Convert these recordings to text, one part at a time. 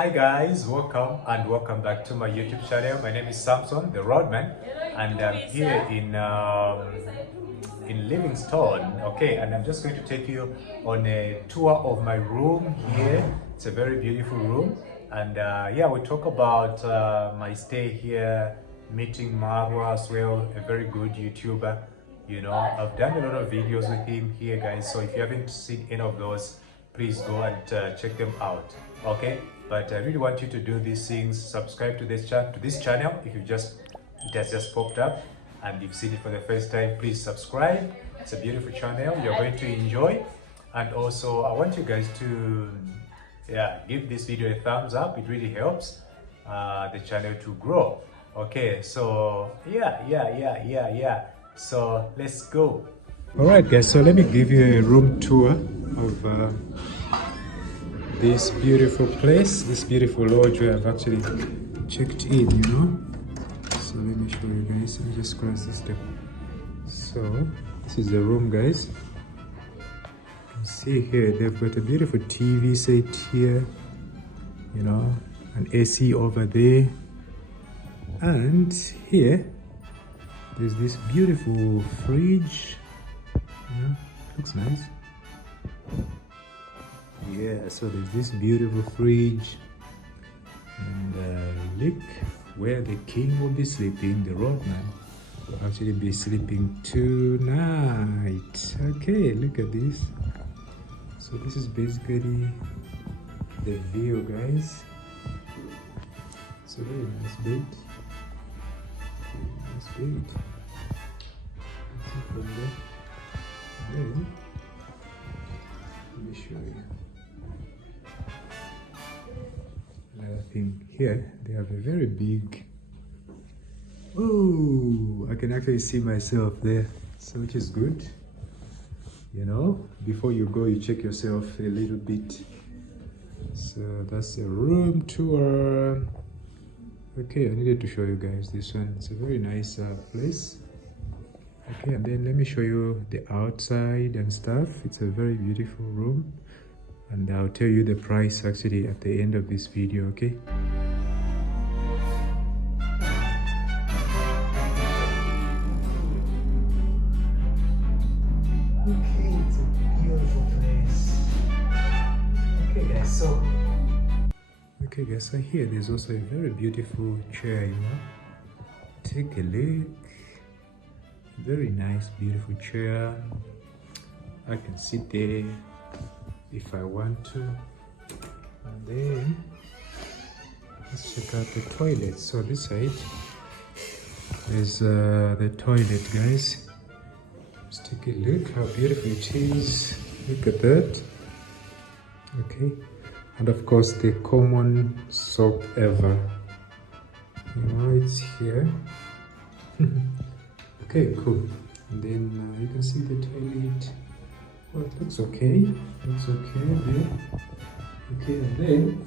Hi guys, welcome back to my YouTube channel. My name is Samson, the Roadman, and I'm here in Livingstone. Okay, and I'm just going to take you on a tour of my room here. It's a very beautiful room, and yeah, we talk about my stay here, meeting Marwa as well, a very good YouTuber. You know, I've done a lot of videos with him here, guys. So if you haven't seen any of those, please go and check them out. Okay, but I really want you to do these things. Subscribe to this channel if it has just popped up and you've seen it for the first time. Please subscribe. It's a beautiful channel you're going to enjoy. And also I want you guys to give this video a thumbs up. It really helps the channel to grow. Okay, so yeah, so let's go. All right guys, so let me give you a room tour of this beautiful place, this beautiful lodge where I've actually checked in, you know. So let me show you guys. Let me just cross this step. So this is the room, guys. You can see here they've got a beautiful TV set here, you know, an AC over there, and here there's this beautiful fridge. Yeah, looks nice. Yeah, so there's this beautiful fridge, and look where the king will be sleeping. The roadman will actually be sleeping tonight. Okay, look at this. So this is basically the view, guys. It's a very nice bed. Nice bed. From there. Then, let me show you. Another thing here, they have a very big, oh, I can actually see myself there, so which is good. You know, before you go, you check yourself a little bit. So that's a room tour. Okay, I needed to show you guys this one. It's a very nice place. Okay, and then let me show you the outside and stuff. It's a very beautiful room, and I'll tell you the price actually at the end of this video. Okay, it's a beautiful place. Okay guys, so here there's also a very beautiful chair, you know. Take a look. Very nice, beautiful chair. I can sit there if I want to. And then let's check out the toilet. So this side is the toilet, guys. Let's take a look how beautiful it is. Look at that. Okay, and of course the common soap ever. You know, it's here. Okay, cool. And then you can see the toilet. Well, it looks okay. Looks okay there. Okay, and then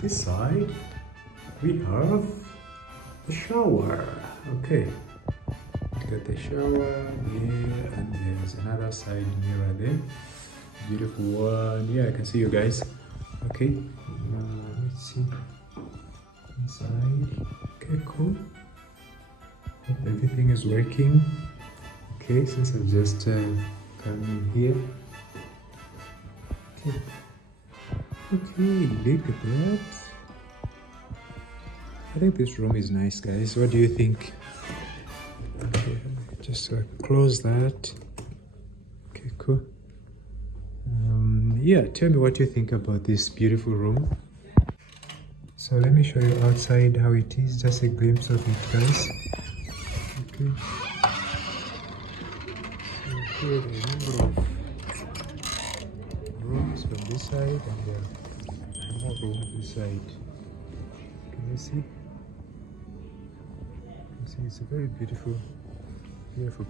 this side we have the shower. Okay, look at the shower there, and there's another side mirror there. Beautiful one. Yeah, I can see you guys. Okay, let's see inside. Okay, cool. Hope everything is working. Okay, since I've just come in here. Okay, look at that. I think this room is nice, guys. What do you think? Okay, just close that. Okay, cool. Yeah, tell me what you think about this beautiful room. So let me show you outside how it is. Just a glimpse of it, guys. Okay. So here there are a number of rooms from this side, and there are more rooms this side. Can you see? You see, it's a very beautiful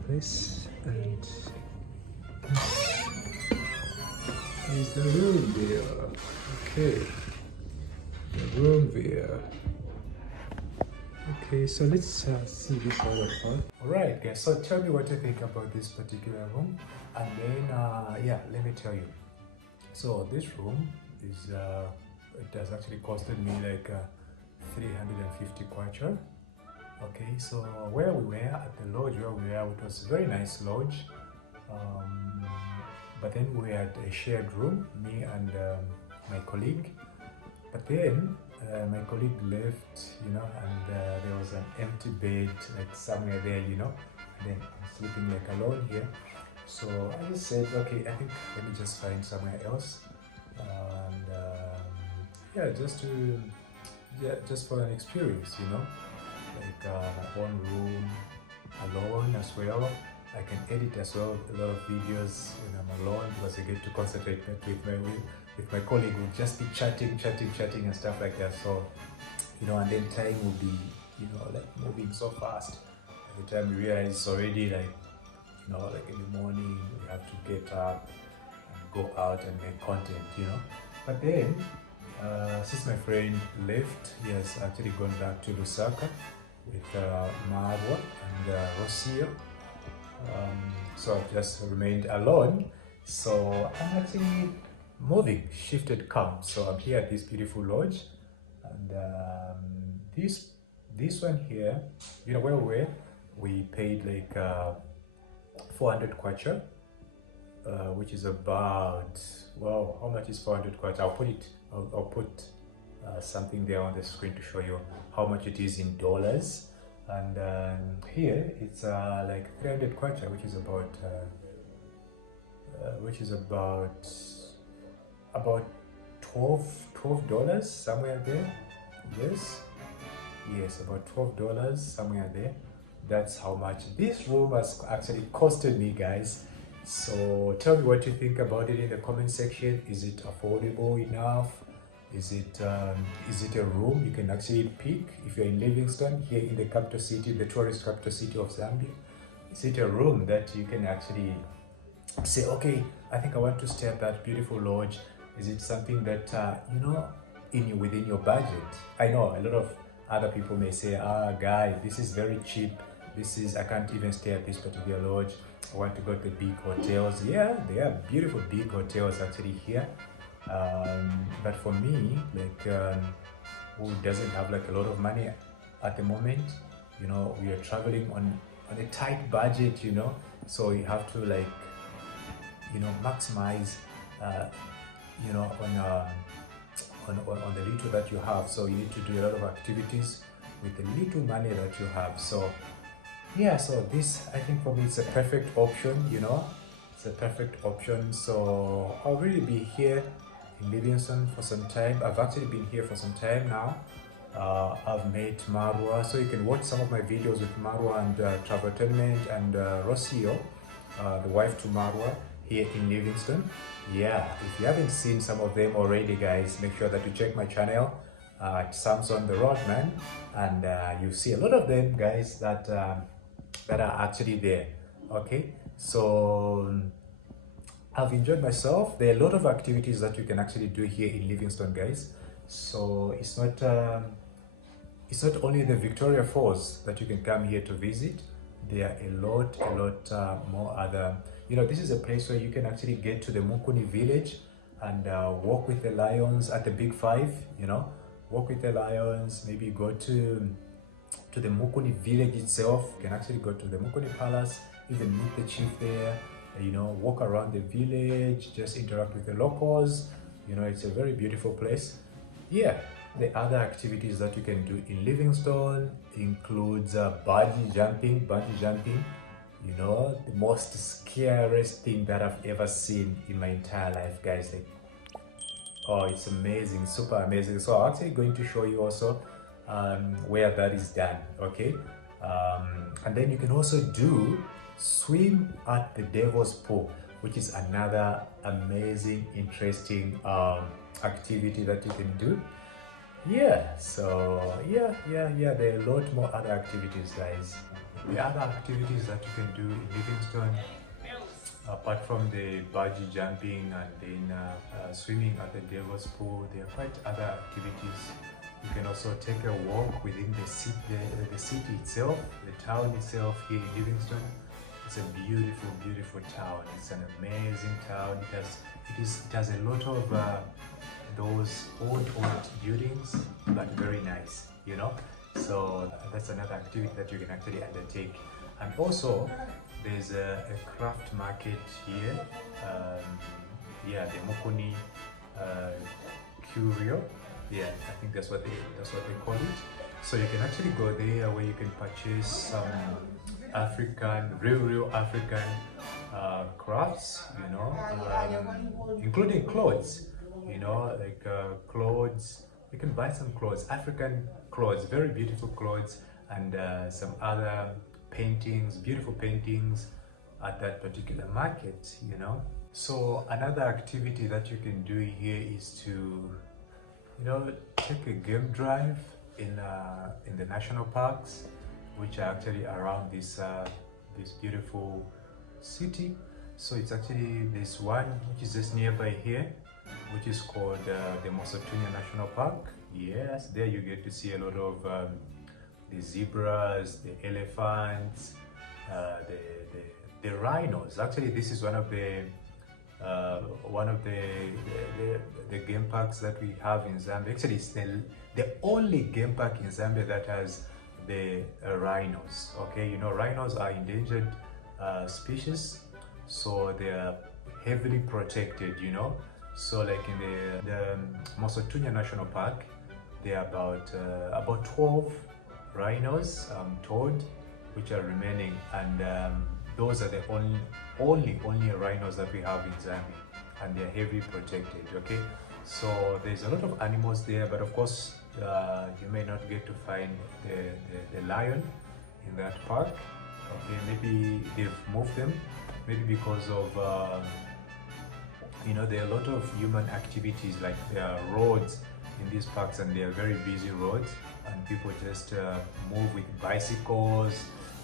place, and there's the room there. Okay, the room there. Okay, so let's see this other part. Alright guys, so tell me what you think about this particular room, and then yeah, let me tell you. So this room is It has actually costed me like 350 kwacha. Okay, so where we were at the lodge, where we were, it was a very nice lodge. But then we had a shared room, me and my colleague. But then my colleague left, you know, and there was an empty bed like somewhere there, you know, and then I'm sleeping like alone here. So I just said, okay, I think let me just find somewhere else, and yeah, just for an experience, you know, like my own room, alone as well. I can edit as well a lot of videos when I'm alone because I get to concentrate with my colleague. We'll just be chatting and stuff like that. So, you know, and then time will be, you know, like moving so fast. By the time we realize it's already like, you know, like in the morning, we have to get up and go out and make content, you know. But then, since my friend left, he has actually gone back to Lusaka with Marwa and Rocio. So I've just remained alone. So I'm actually shifted camp. So I'm here at this beautiful lodge, and this one here, you know, where we paid like 400 kwacha, which is about, well, how much is 400 kwacha? I'll put something there on the screen to show you how much it is in dollars. And here it's like 300 kwacha, which is about $12 somewhere there. Yes, about $12 somewhere there. That's how much this room has actually costed me, guys. So tell me what you think about it in the comment section. Is it affordable enough? Is it a room you can actually pick if you're in Livingstone, here in the capital city, the tourist capital city of Zambia? Is it a room that you can actually say, okay, I think I want to stay at that beautiful lodge? Is it something that you know, within your budget? I know a lot of other people may say, guy, this is very cheap. I can't even stay at this particular lodge. I want to go to the big hotels. Yeah, there are beautiful big hotels actually here. But for me, like who doesn't have like a lot of money at the moment, you know, we are traveling on a tight budget, you know, so you have to, like, you know, maximize you know, on the little that you have. So you need to do a lot of activities with the little money that you have. So yeah, so this, I think for me, it's a perfect option, you know. It's a perfect option. So I'll really be here in Livingstone for some time. I've actually been here for some time now. I've met Marwa, so you can watch some of my videos with Marwa and Travel Entertainment and Rocio, the wife to Marwa, here in Livingstone. Yeah, if you haven't seen some of them already, guys, make sure that you check my channel at Samson-The, and you see a lot of them, guys, that are actually there. Okay, so I've enjoyed myself. There are a lot of activities that you can actually do here in Livingstone, guys. So it's not only the Victoria Falls that you can come here to visit. There are a lot more other, you know, this is a place where you can actually get to the Mukuni village and walk with the lions at the Big Five, you know, walk with the lions, maybe go to the Mukuni village itself. You can actually go to the Mukuni Palace, even meet the chief there, you know, walk around the village, just interact with the locals. You know, it's a very beautiful place. Yeah, the other activities that you can do in Livingstone includes bungee jumping. You know, the most scariest thing that I've ever seen in my entire life, guys. Like, oh, it's amazing, super amazing. So I'm actually going to show you also where that is done. Okay, and then you can also swim at the Devil's Pool, which is another amazing, interesting activity that you can do. Yeah, so yeah, there are a lot more other activities, guys. The other activities that you can do in Livingstone, apart from the bungee jumping and then swimming at the Devil's Pool, there are quite other activities. You can also take a walk within the city itself, the town itself here in Livingstone. It's a beautiful town. It's an amazing town. It has a lot of those old buildings, but very nice, you know. So that's another activity that you can actually undertake. And also there's a craft market here. Yeah, the Mokoni Curio. Yeah, I think that's what they call it. So you can actually go there where you can purchase some African, real African crafts, you know, including clothes, you know, like clothes. You can buy some clothes, African clothes, very beautiful clothes, and some other paintings, beautiful paintings at that particular market, you know. So another activity that you can do here is to, you know, take a game drive in the national parks, which are actually around this beautiful city. So it's actually this one which is just nearby here, which is called the Mosotunya National Park. Yes, there you get to see a lot of the zebras, the elephants, the rhinos. Actually, this is one of the game parks that we have in Zambia. Actually, it's the only game park in Zambia that has the rhinos. Okay, you know, rhinos are endangered species, so they are heavily protected, you know. So like in the Mosotunya National Park, there are about 12 rhinos, told, which are remaining, and those are the only rhinos that we have in Zambia, and they are heavily protected. Okay, so there's a lot of animals there, but of course you may not get to find the lion in that park. Okay, maybe they've moved them, maybe because of you know, there are a lot of human activities, like there are roads in these parks, and they are very busy roads, and people just move with bicycles,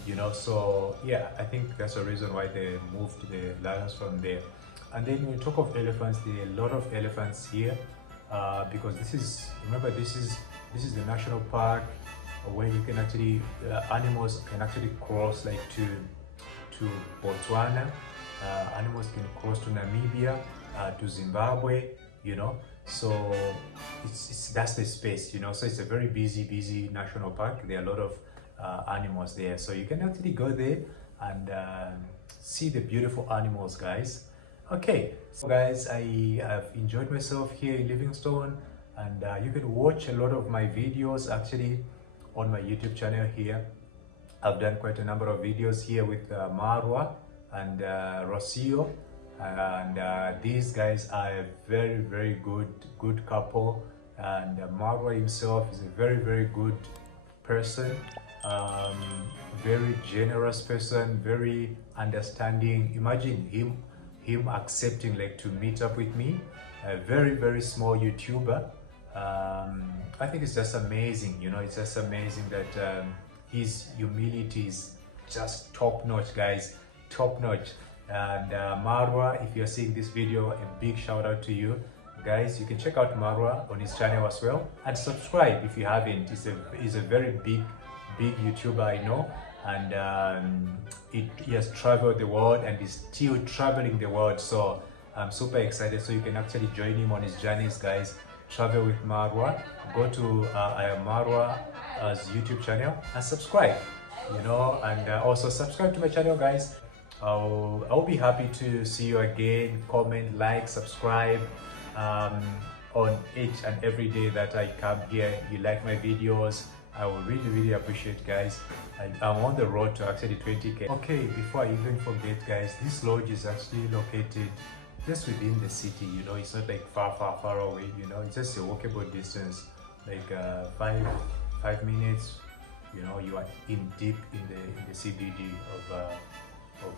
you know. So yeah, I think that's the reason why they moved the lions from there. And then when you talk of elephants, there are a lot of elephants here, because remember this is the national park where you can actually animals can actually cross, like to Botswana, animals can cross to Namibia, to Zimbabwe, you know. So that's the space, you know. So it's a very busy national park. There are a lot of animals there, so you can actually go there and see the beautiful animals, guys. Okay, so guys, I have enjoyed myself here in Livingstone, and you can watch a lot of my videos actually on my YouTube channel here. I've done quite a number of videos here with Marwa and Rocio, and these guys are a very good couple, and Marwa himself is a very good person, very generous person, very understanding. Imagine him accepting like to meet up with me, a very small YouTuber. I think it's just amazing, you know. It's just amazing that his humility is just top notch, guys, top notch. And Marwa, if you're seeing this video, a big shout out to you, guys. You can check out Marwa on his channel as well, and subscribe if you haven't. He's a very big YouTuber, I know, and he has traveled the world and is still traveling the world. So I'm super excited. So you can actually join him on his journeys, guys. Travel with Marwa. Go to Marwa's YouTube channel and subscribe, you know, and also subscribe to my channel, guys. I'll be happy to see you again. Comment, like, subscribe on each and every day that I come here. You like my videos, I will really appreciate, guys. I'm on the road to actually 20K. Okay, before I even forget, guys, this lodge is actually located just within the city, you know. It's not like far away, you know. It's just a walkable distance, like 5 minutes, you know. You are deep in the CBD of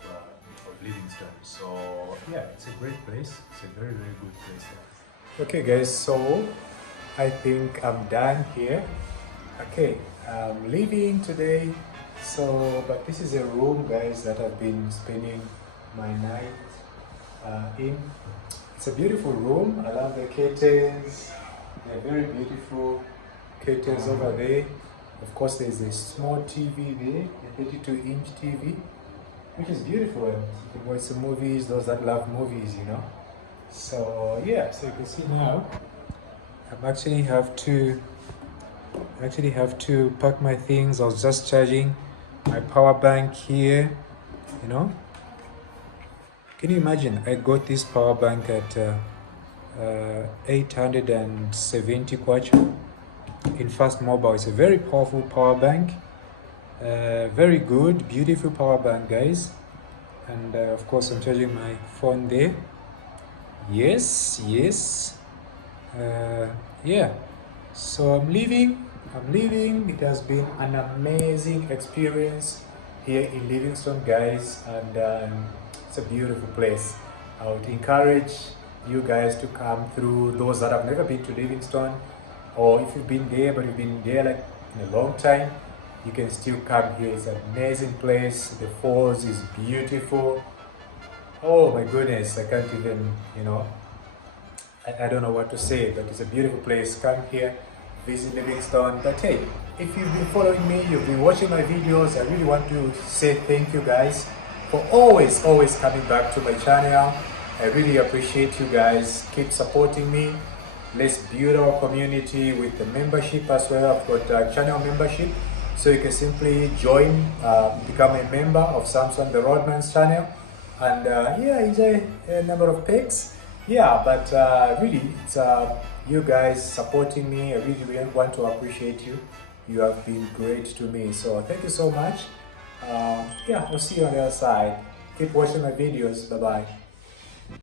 Livingstone. So yeah, it's a great place. It's a very good place. Okay, guys, so I think I'm done here. Okay, I'm leaving today. So, but this is a room, guys, that I've been spending my night in. It's a beautiful room. I love the curtains. They're very beautiful curtains over there. Of course, there's a small TV there, a 32-inch TV, which is beautiful, and you can watch some movies, those that love movies, you know. So yeah, so you can see now I actually have to pack my things. I was just charging my power bank here, you know. Can you imagine? I got this power bank at 870 kwacha in Fast Mobile. It's a very powerful power bank. Very good, beautiful power bank, guys. And of course, I'm charging my phone there. Yes. Yeah. So I'm leaving. It has been an amazing experience here in Livingstone, guys, and it's a beautiful place. I would encourage you guys to come through, those that have never been to Livingstone, or if you've been there but you've been there like in a long time, you can still come here. It's an amazing place. The falls is beautiful. Oh my goodness, I can't even, I don't know what to say, but it's a beautiful place. Come here, visit Livingstone. But hey, if you've been following me, you've been watching my videos, I really want to say thank you guys for always coming back to my channel. I really appreciate you guys. Keep supporting me. Let's build our community with the membership as well. I've got a channel membership, so you can simply join, become a member of Samson-The Roadman's channel, and enjoy a number of perks. Yeah, but really, it's you guys supporting me. I really want to appreciate you. You have been great to me, so thank you so much. I'll see you on the other side. Keep watching my videos. Bye bye.